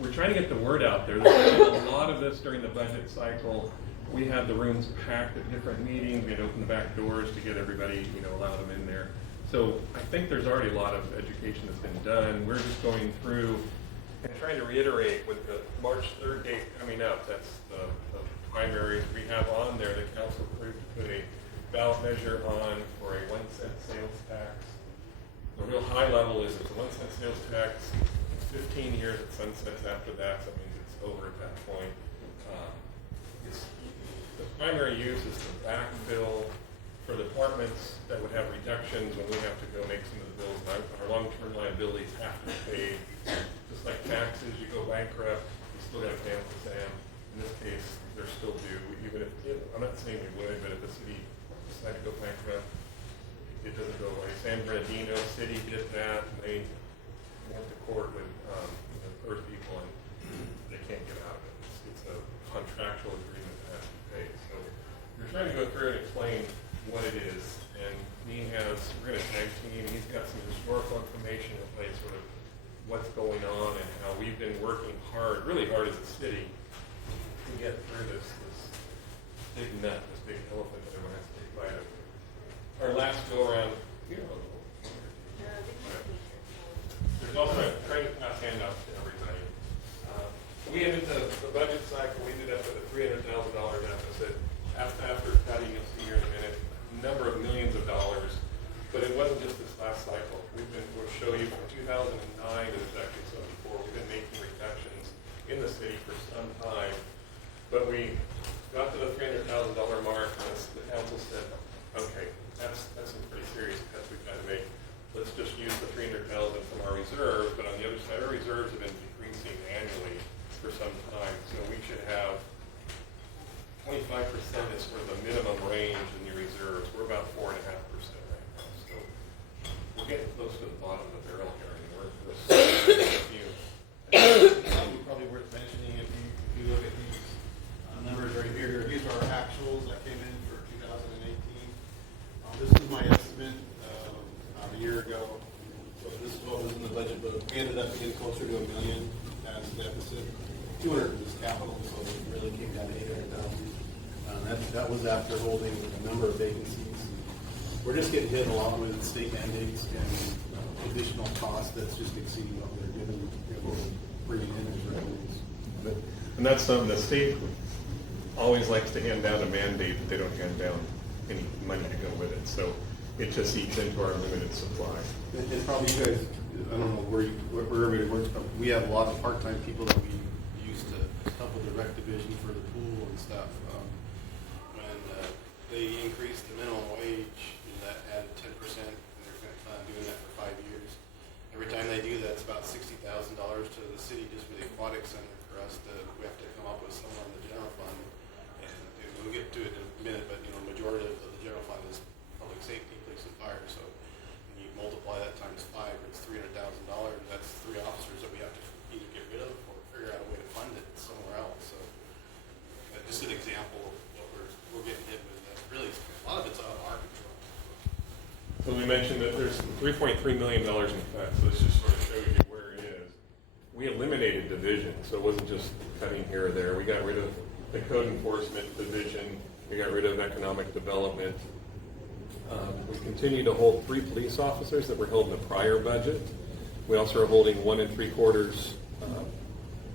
we're trying to get the word out there. There's been a lot of this during the budget cycle. We had the rooms packed at different meetings. We had opened the back doors to get everybody, allow them in there. So I think there's already a lot of education that's been done. We're just going through and trying to reiterate with the March 3rd date coming up. That's the primaries we have on there. The council approved to put a ballot measure on for a 1 cent sales tax. The real high level is it's a 1 cent sales tax. 15 years it sunsets after that, so that means it's over at that point. The primary use is to backfill for departments that would have reductions when we have to go make some of the bills. Our long-term liabilities have to be paid. Just like taxes, you go bankrupt, you still got to pay them to Sam. In this case, they're still due, even if, I'm not saying we would, but if the city decided to go bankrupt, it doesn't go away. San Bernardino City did that, and they went to court with the Earth people, and they can't get out of it. It's a contractual agreement that has to be paid. So we're trying to go through and explain what it is. And we're going to tag team. He's got some historical information in place, sort of what's going on and how we've been working hard, really hard as a city, to get through this big nut, this big elephant that everyone has to take a bite of. Our last go around, there's also trying to pass handouts to everybody. We ended the budget cycle, we ended up with a $300,000 deficit. After cutting, you'll see here in a minute, a number of millions of dollars. But it wasn't just this last cycle. We'll show you from 2009 to actually so before. We've been making reductions in the city for some time. But we got to the $300,000 mark, and the council said, okay, that's some pretty serious cuts we've got to make. Let's just use the $300,000 from our reserves. But on the other side, our reserves have been decreasing annually for some time. So we should have 25% is sort of the minimum range in your reserves. We're about 4.5% right now. So we're getting close to the bottom of the barrel here. I mean, we're probably worth mentioning if you look at these numbers right here. These are actuals that came in for 2018. This is my estimate a year ago. So this is what was in the budget book. We ended up getting closer to $1 million as deficit. 200 was capital, so it really came down to 800,000. That was after holding a number of vacancies. We're just getting hit a lot with state mandates and additional costs that's just exceeding what we're doing, what we're bringing in as revenues. And that's something the state always likes to hand down a mandate, but they don't hand down any money to go with it. So it just eats into our limited supply. And probably you guys, I don't know where everybody works, but we have a lot of part-time people that we use to help with the rec division for the pool and stuff. When they increased the minimum wage, that added 10%, and they're going to plan on doing that for 5 years. Every time they do that, it's about $60,000 to the city just for the aquatic center for us we have to come up with someone in the general fund. And we'll get to it in a minute, but majority of the general fund is public safety, police and fire. So when you multiply that times 5, it's $300,000. That's 3 officers that we have to either get rid of or figure out a way to fund it somewhere else. So just an example of what we're getting hit with. Really, a lot of it's out of our control. So we mentioned that there's $3.3 million in cuts. So let's just sort of show you where it is. We eliminated division, so it wasn't just cutting here or there. We got rid of the code enforcement division. We got rid of economic development. We continue to hold 3 police officers that were held in the prior budget. We also are holding 1 3/4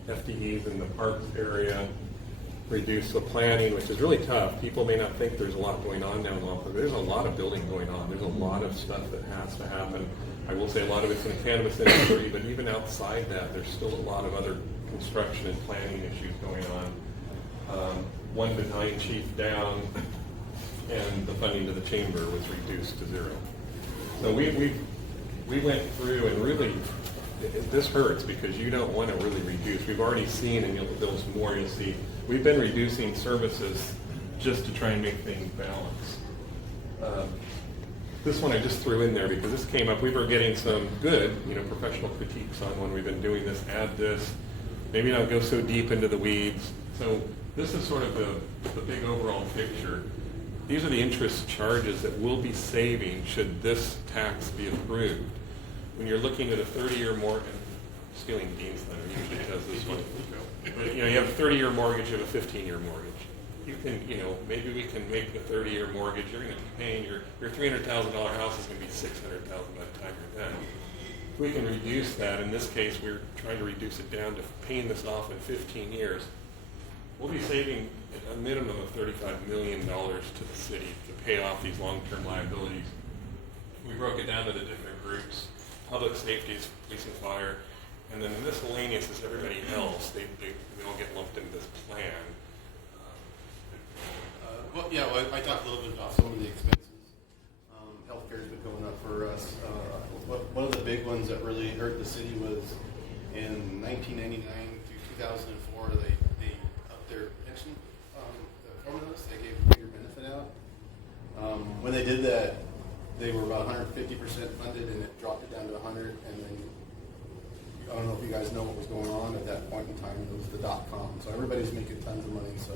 FTEs in the parks area. Reduce the planning, which is really tough. People may not think there's a lot going on now in Longford. There's a lot of building going on. There's a lot of stuff that has to happen. I will say a lot of it's in the cannabis industry, but even outside that, there's still a lot of other construction and planning issues going on. 1 battalion chief down, and the funding to the chamber was reduced to 0. So we went through and really, this hurts because you don't want to really reduce. We've already seen, and there's more you'll see, we've been reducing services just to try and make things balance. This one I just threw in there because this came up. We were getting some good, professional critiques on when we've been doing this, add this, maybe not go so deep into the weeds. So this is sort of the big overall picture. These are the interest charges that we'll be saving should this tax be approved. When you're looking at a 30 or more, and stealing Dean's thunder, usually does this one. But, you have a 30-year mortgage, you have a 15-year mortgage. You can, maybe we can make the 30-year mortgage, you're going to be paying, your $300,000 house is going to be $600,000 by the time you're done. If we can reduce that, in this case, we're trying to reduce it down to paying this off in 15 years. We'll be saving a minimum of $35 million to the city to pay off these long-term liabilities. We broke it down to the different groups. Public safety is police and fire, and then the miscellaneous is everybody else. They all get lumped into this plan. I talked a little bit about some of the expenses. Healthcare's been going up for us. One of the big ones that really hurt the city was in 1999 through 2004, they upped their pension formulas. They gave a bigger benefit out. When they did that, they were about 150% funded, and it dropped it down to 100. And then I don't know if you guys know what was going on at that point in time. It was the .com. So everybody's making tons of money. So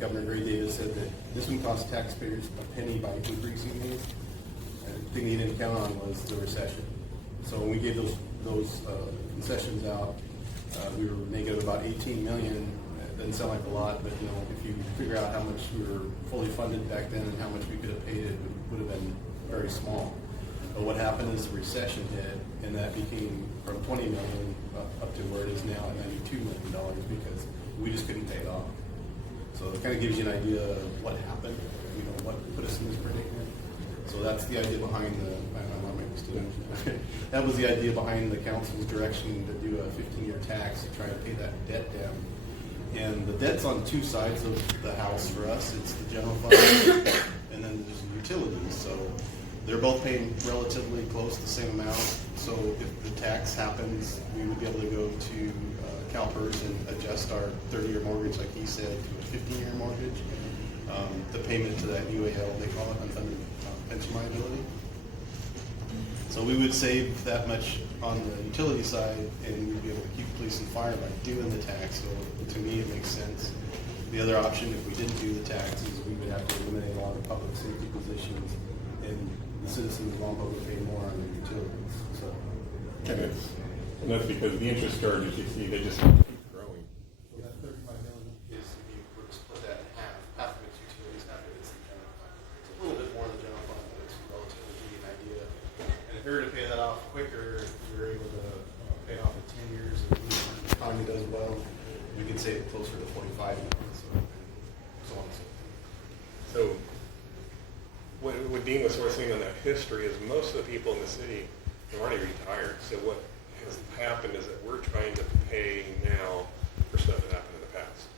Governor Gray Davis said that this would cost taxpayers a penny by increasing these. And the thing he didn't count on was the recession. So when we gave those concessions out, we were negative about $18 million. It doesn't sound like a lot, but if you figure out how much we were fully funded back then and how much we could have paid, it would have been very small. But what happened is the recession hit, and that became from $20 million up to where it is now at $92 million because we just couldn't pay it off. So it kind of gives you an idea of what happened, what put us in this predicament. So that's the idea behind that was the idea behind the council's direction to do a 15-year tax to try to pay that debt down. And the debt's on two sides of the house for us. It's the general fund and then there's the utilities. So they're both paying relatively close to the same amount. So if the tax happens, we would be able to go to CalPERS and adjust our 30-year mortgage, like he said, to a 15-year mortgage. The payment to that UAL, they call it unfunded pension liability. So we would save that much on the utility side, and we'd be able to keep police and fire by doing the tax. So to me, it makes sense. The other option, if we didn't do the tax, is we would have to eliminate a lot of public safety positions, and the citizens of Wampa would pay more on their utilities. So, and that's because the interest charges, you see, they just keep growing. So that $35 million is, if you were to split that in half of it's utilities, half of it's the general fund. It's a little bit more in the general fund, but it's relatively to give you an idea. And if we were to pay that off quicker, if we were able to pay off in 10 years, if the economy does well, we could save closer to 45 million. So on and so forth. So what Dean was sort of saying on that history is most of the people in the city have already retired. So what has happened is that we're trying to pay now for stuff that happened in the past.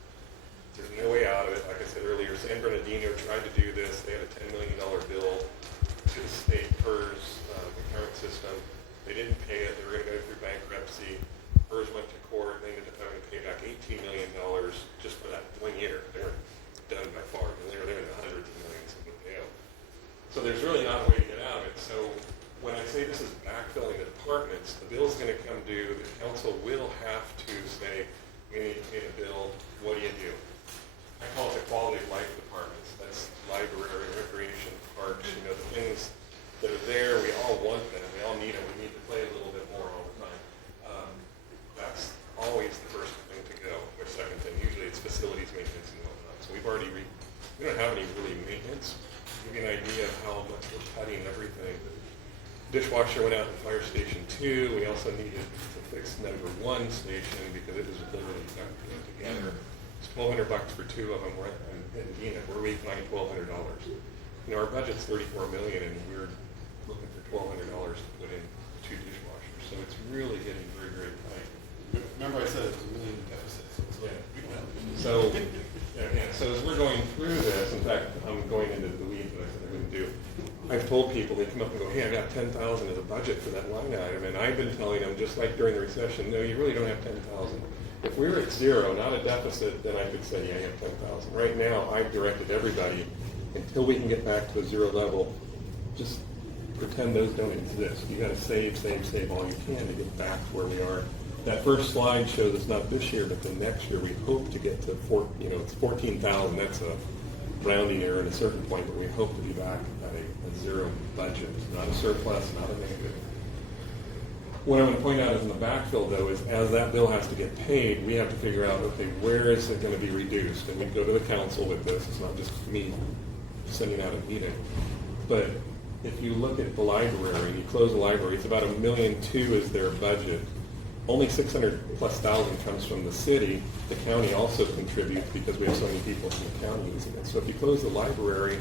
There's no way out of it. Like I said earlier, San Bernardino tried to do this. They had a $10 million bill to the state PERS retirement system. They didn't pay it. They were going to go through bankruptcy. PERS went to court. They ended up having to pay back $18 million just for that 1 year. They weren't done by far. They were in the hundreds of millions of what they owe. So there's really not a way to get out of it. So when I say this is backfilling the departments, the bill's going to come due. The council will have to say, we need to pay the bill. What do you do? I call it the quality of life departments. That's library, recreation, parks, the things that are there. We all want them. We all need them. We need to play a little bit more all the time. That's always the first thing to go, or second thing. Usually it's facilities maintenance and whatnot. So we don't have any really maintenance. To give you an idea of how much we're cutting everything. Dishwasher went out in Fire Station 2. We also needed to fix number 1 station because it was literally not put together. It's $1,200 for 2 of them. We're in Dina. Where we find $1,200. Our budget's $34 million, and we're looking for $1,200 to put in 2 dishwashers. So it's really getting very, very tight. Remember I said it was $1 million deficit. So as we're going through this, in fact, I'm going into the weeds that I said I wouldn't do. I've told people, they come up and go, hey, I got $10,000 as a budget for that line item. And I've been telling them, just like during the recession, no, you really don't have $10,000. If we were at zero, not a deficit, then I could say, yeah, you have $10,000. Right now, I've directed everybody, until we can get back to a zero level, just pretend those don't exist. You got to save all you can to get back to where we are. That first slide shows it's not this year, but the next year we hope to get to it's 14,000. That's a rounding error at a certain point, but we hope to be back at a zero budget, not a surplus, not a negative. What I want to point out is in the backfill, though, is as that bill has to get paid, we have to figure out, okay, where is it going to be reduced? And we go to the council with this. It's not just me sending out a meeting. But if you look at the library, you close the library, it's about $1.2 million is their budget. Only 600,000+ comes from the city. The county also contributes because we have so many people from the county using it. So if you close the library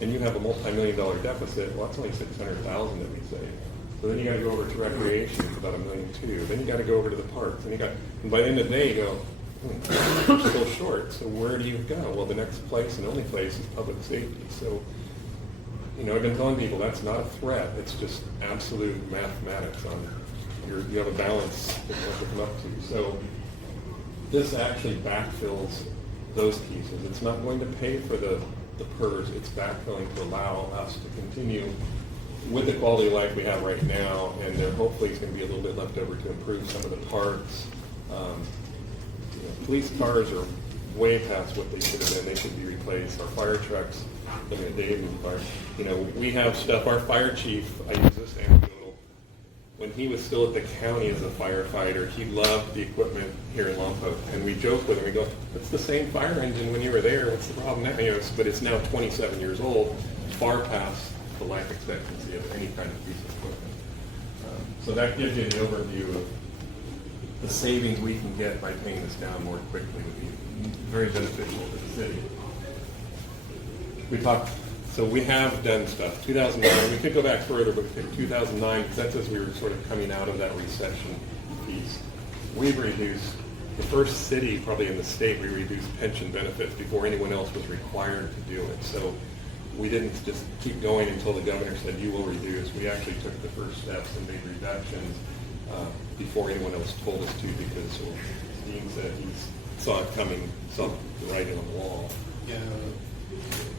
and you have a multi-million-dollar deficit, well, that's only 600,000 that we save. So then you got to go over to recreation, it's about $1.2 million. Then you got to go over to the parks, and by the end of the day, you go, we're still short. So where do you go? Well, the next place and only place is public safety. So, I've been telling people that's not a threat. It's just absolute mathematics on you have a balance that you have to come up to. So this actually backfills those pieces. It's not going to pay for the PERS. It's backfilling to allow us to continue with the quality of life we have right now, and there hopefully is going to be a little bit left over to improve some of the parks. Police cars are way past what they should have been. They should be replaced. Our fire trucks, Dave, we have stuff. Our fire chief, I use this anecdotal. When he was still at the county as a firefighter, he loved the equipment here in Lompoc, and we joke with him. We go, "It's the same fire engine when you were there. What's the problem now?" But it's now 27 years old, far past the life expectancy of any kind of piece of equipment. So that gives you an overview of the savings we can get by paying this down more quickly would be very beneficial to the city. So we have done stuff. 2009, we could go back further, but 2009, because that's as we were sort of coming out of that recession piece. We've reduced, the first city probably in the state, we reduced pension benefits before anyone else was required to do it. So we didn't just keep going until the governor said, you will reduce. We actually took the first steps and made reductions before anyone else told us to, because Dean said he saw it coming, saw the writing on the wall. Yeah.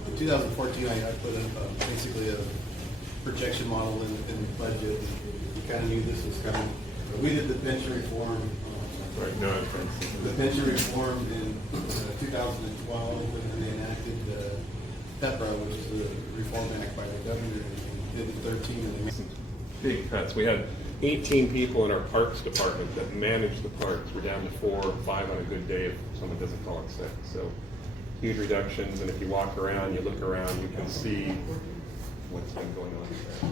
In 2014, I put in basically a projection model in the budget. We kind of knew this was coming. We did the pension reform. Right, no, the pension reform in 2012, and then they enacted PEPRA, which is the Reform Act by the governor, and did in 13. And they made some big cuts. We had 18 people in our parks department that managed the parks. We're down to 4 or 5 on a good day if someone doesn't call it sick. So huge reductions, and if you walk around, you look around, you can see what's been going on there.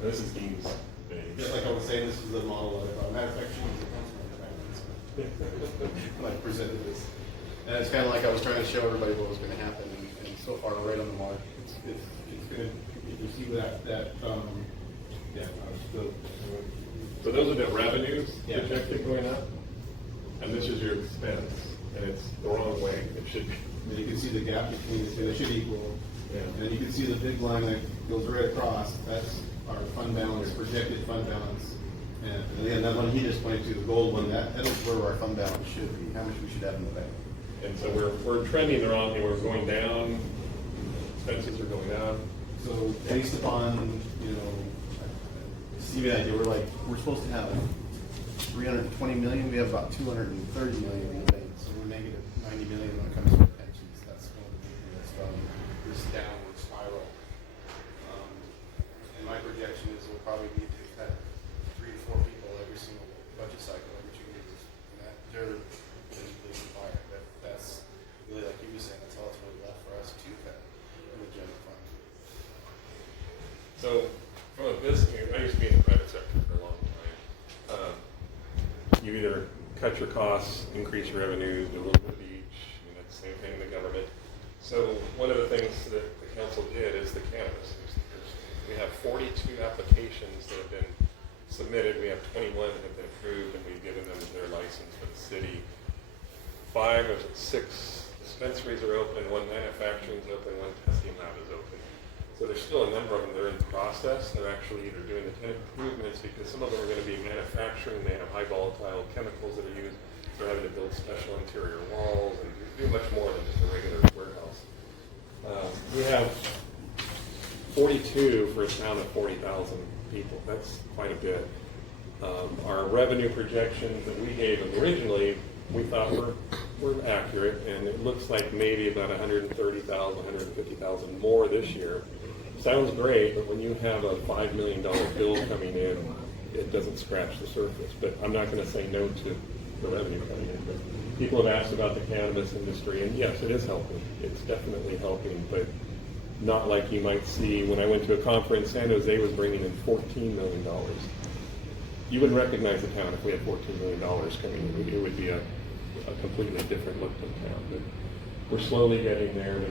Now, this is Dean's day. Just like I was saying, this is a model of matter of fact, she was a councilman when I presented this. And it's kind of like I was trying to show everybody what was going to happen, and so far, right on the mark. It's good. You see that yeah. So those are the revenues Yeah. projected going up, and this is your expense, and it's the wrong way. It should be. And you can see the gap between the two. They should equal. Yeah. And then you can see the big line that goes right across. That's our fund balance, projected fund balance. And again, that one he just pointed to, the gold one, that is where our fund balance should be, how much we should have in the bank. And so we're trending the wrong way. We're going down. Expenses are going up. So based upon, see the idea, we're supposed to have 320 million. We have about 230 million in the bank. So we're negative 90 million when it comes to pensions. That's one of the big things that's from this downward spiral. And my projection is we'll probably need to cut 3 to 4 people every single budget cycle every 2 years. And that they're basically required. That's really, like you were saying, that's all that's really left for us to cut in the general fund. So from a business, I used to be in the private sector for a long time. You either cut your costs, increase your revenues, do a little bit of each. That's the same thing in the government. So one of the things that the council did is the cannabis. We have 42 applications that have been submitted. We have 21 that have been approved, and we've given them their license for the city. 5 or 6 dispensaries are open, 1 manufacturing is open, 1 testing lab is open. So there's still a number of them that are in process. They're actually either doing the tenant improvements because some of them are going to be manufacturing. They have high volatile chemicals that are used. They're having to build special interior walls and do much more than just a regular warehouse. We have 42 for a town of 40,000 people. That's quite a bit. Our revenue projections that we gave them originally, we thought were accurate, and it looks like maybe about 130,000, 150,000 more this year. Sounds great, but when you have a $5 million bill coming in it doesn't scratch the surface. But I'm not going to say no to the revenue coming in. But people have asked about the cannabis industry, and yes, it is helping. It's definitely helping, but not like you might see when I went to a conference. San Jose was bringing in $14 million. You wouldn't recognize the town if we had $14 million coming in. It would be a completely different look to the town. But we're slowly getting there, but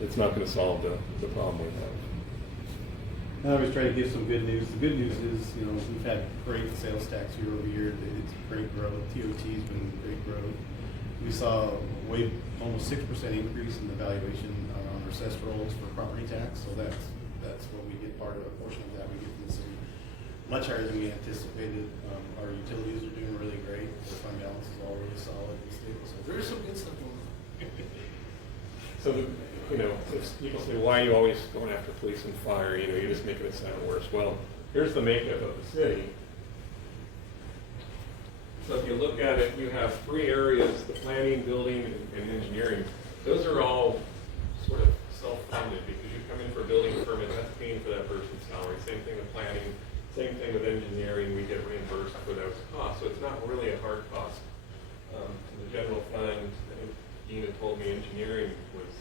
it's not going to solve the problem we have. I always try to give some good news. The good news is, we've had great sales tax year over year. It's great growth. TOT's been great growth. We saw almost 6% increase in the valuation on assessed rolls for property tax. So that's what we get, part of a portion of that we get from the city. Much higher than we anticipated. Our utilities are doing really great. The fund balance is all really solid and stable. So there is some good stuff going on. So, if people say, why are you always going after police and fire? You're just making it sound worse. Well, here's the makeup of the city. So if you look at it, you have three areas: the planning, building, and engineering. Those are all sort of self-funded because you come in for a building permit, that's paying for that person's salary. Same thing with planning, same thing with engineering, we get reimbursed for those costs. So it's not really a hard cost to the general fund. I think Dean had told me engineering was,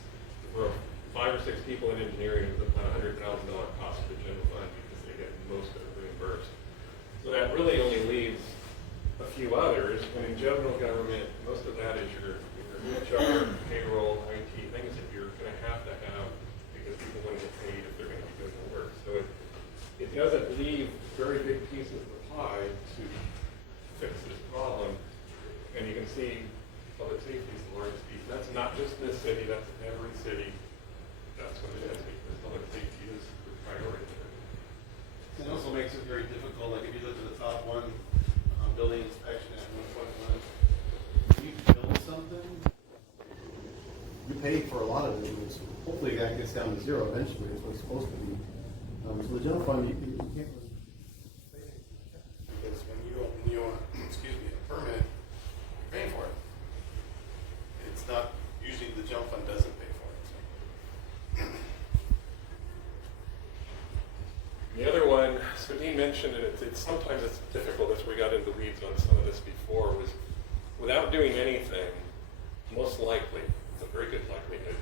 for 5 or 6 people in engineering, it was about $100,000 cost to the general fund because they get most of it reimbursed. So that really only leaves a few others, and in general government, most of that is your HR, payroll, IT, things that you're going to have because people want to get paid if they're going to be doing the work. So it doesn't leave very big pieces of the pie to fix this problem. And you can see public safety is the largest piece. That's not just this city, that's every city. That's what it is, because public safety is the priority. It also makes it very difficult. Like if you look at the top one, building inspection at 1.1, you build something, you pay for a lot of it. Hopefully that gets down to zero eventually. It's what it's supposed to be. So the general fund, you can't really say anything like that. Because when you want, a permit, you're paying for it. It's not, usually the general fund doesn't pay for it. So. The other one, so Dean mentioned it, sometimes it's difficult, as we got into the weeds on some of this before, was without doing anything, most likely, it's a very good likelihood,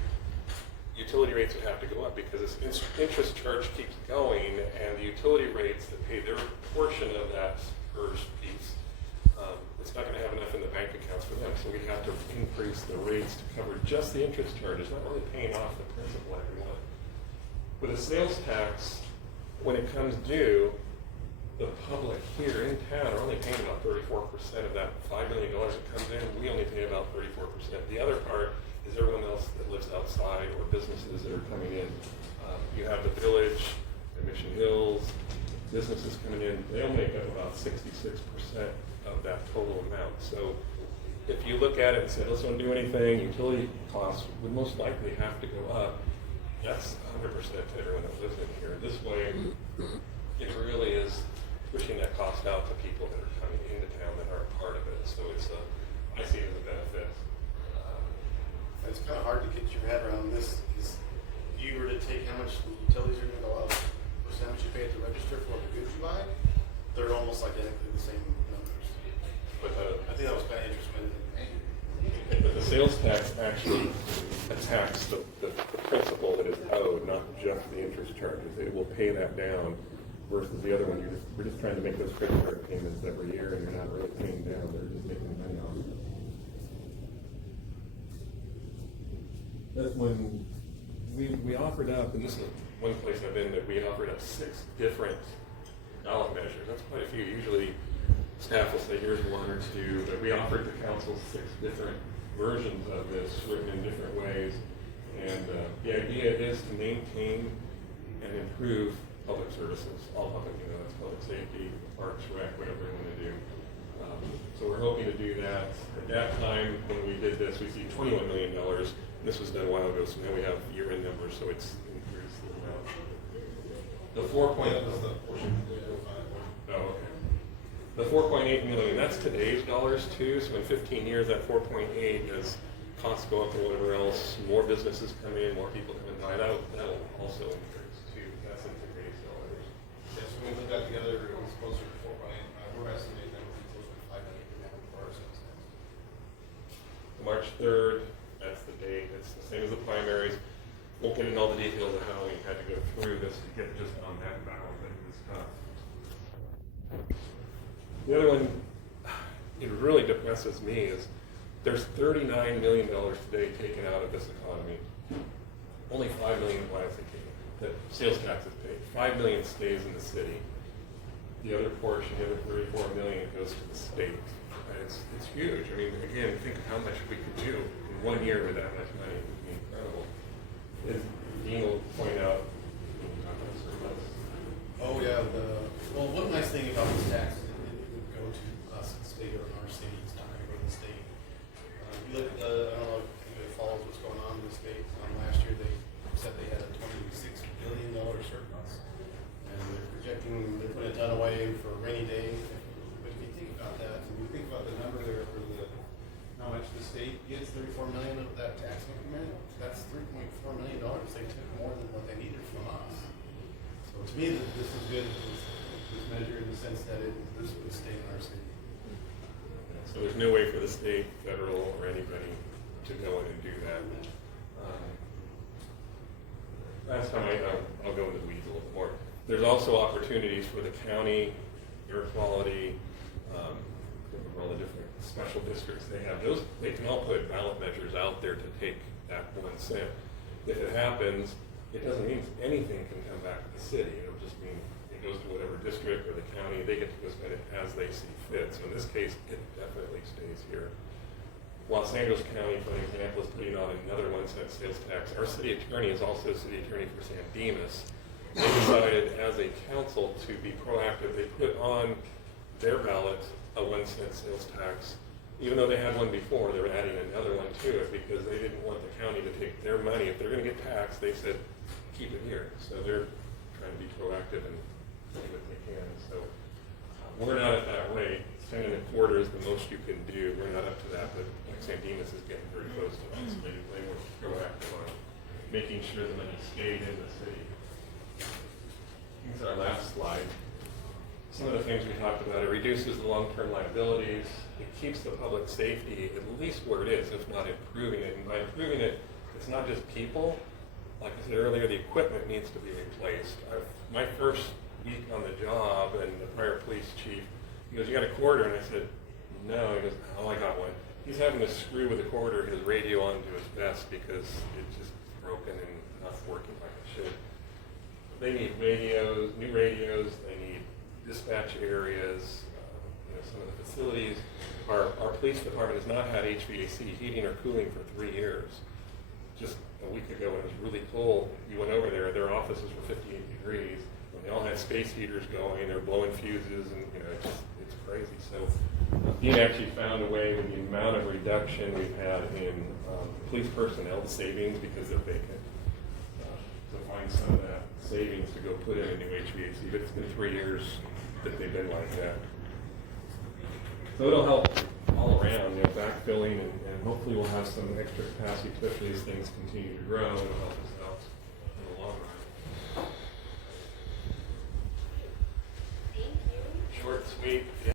utility rates would have to go up because this interest charge keeps going, and the utility rates that pay their portion of that PERS piece, it's not going to have enough in the bank accounts for them, so we have to increase the rates to cover just the interest charges, not really paying off the principal every month. With a sales tax, when it comes due, the public here in town are only paying about 34% of that $5 million that comes in. We only pay about 34%. The other part is everyone else that lives outside or businesses that are coming in. You have the village, Mission Hills, businesses coming in. They all make up about 66% of that total amount. So if you look at it and say, let's don't do anything, utility costs would most likely have to go up. That's 100% to everyone that lives in here. This way, it really is pushing that cost out to people that are coming into town that aren't part of it. So I see it as a benefit. It's kind of hard to get your head around this. If you were to take how much the utilities are going to go up, versus how much you pay at the register for the goods you buy, they're almost identically the same numbers. But I think that was kind of interesting. But the sales tax actually attacks the principal that is owed, not just the interest charges. It will pay that down versus the other one. We're just trying to make those credit card payments every year, and you're not really paying down. They're just making money off it. That's when we offered up, and this is one place I've been, that we offered up 6 different ballot measures. That's quite a few. Usually staff will say, here's 1 or 2, but we offered the council 6 different versions of this written in different ways. And the idea is to maintain and improve public services, all public, that's public safety, parks, rec, whatever we want to do. So we're hoping to do that. At that time, when we did this, we see $21 million. This was done a while ago, so now we have year-end numbers, so it's increased the amount. The 4.0 is the portion. Oh, okay. The 4.8 million, that's today's dollars too, so in 15 years, that 4.8, as costs go up and whatever else, more businesses come in, more people come and buy, that'll also increase too. That's in today's dollars. Yes, when we put that together, it was closer to 4.8. 3rd, that's the date. It's the same as the primaries. Won't get into all the details of how we had to go through this to get just on that ballot, but it was tough. The other one, it really depresses me, is there's $39 million today taken out of this economy. Only $5 million that sales tax is paid. $5 million stays in the city. The other portion, the other $34 million, goes to the state. And it's huge. I mean, again, think of how much we could do in 1 year with that much money. It would be incredible. As Dean will point out, Oh yeah, well, one nice thing about this tax is it would go to us, the state, or in our city. It's not going to go to the state. You look at I don't know if anybody follows what's going on in the state. Last year they said they had a $26 billion surplus, and they're projecting they're putting a ton away for a rainy day. But if you think about that, and you think about the number there for how much the state gets, $34 million of that tax increment, that's $3.4 million. They took more than what they needed from us. So to me, this is good, this measure, in the sense that this would stay in our city. so there's no way for the state, federal, or anybody to go in and do that. Last time I'll go into the weeds a little bit more. There's also opportunities for the county, air quality, all the different special districts they have. Those, they can all put ballot measures out there to take that 1 cent. If it happens, it doesn't mean anything can come back to the city. It'll just mean it goes to whatever district or the county. They get to go spend it as they see fit. So in this case, it definitely stays here. Los Angeles County, for example, is putting on another 1 cent sales tax. Our city attorney is also city attorney for San Dimas. They decided as a council to be proactive. They put on their ballot a 1 cent sales tax. Even though they had one before, they were adding another one to it because they didn't want the county to take their money. If they're going to get taxed, they said, keep it here. So they're trying to be proactive and do what they can. So we're not at that rate. 10 1/4 is the most you can do. We're not up to that, but like San Dimas is getting very close to us. They were proactive on making sure the money stayed in the city. Here's our last slide. Some of the things we talked about, it reduces the long-term liabilities. It keeps the public safety at least where it is, if not improving it. And by improving it, it's not just people. Like I said earlier, the equipment needs to be replaced. My first week on the job, and the prior police chief, he goes, you got a quarter? And I said, no. He goes, oh, I got one. He's having to screw with a quarter his radio onto his vest because it's just broken and not working like it should. They need radios, new radios. They need dispatch areas. Some of the facilities. Our police department has not had HVAC heating or cooling for 3 years. Just a week ago when it was really cold, we went over there. Their offices were 58 degrees. And they all had space heaters going. They're blowing fuses, and it's crazy. So Dean actually found a way with the amount of reduction we've had in police personnel, the savings because they're vacant, to find some of that savings to go put in a new HVAC. But it's been 3 years that they've been like that. So it'll help all around, backfilling, and hopefully we'll have some extra capacity, especially as things continue to grow. It'll help us out in the long run. Thank you. Short, sweet.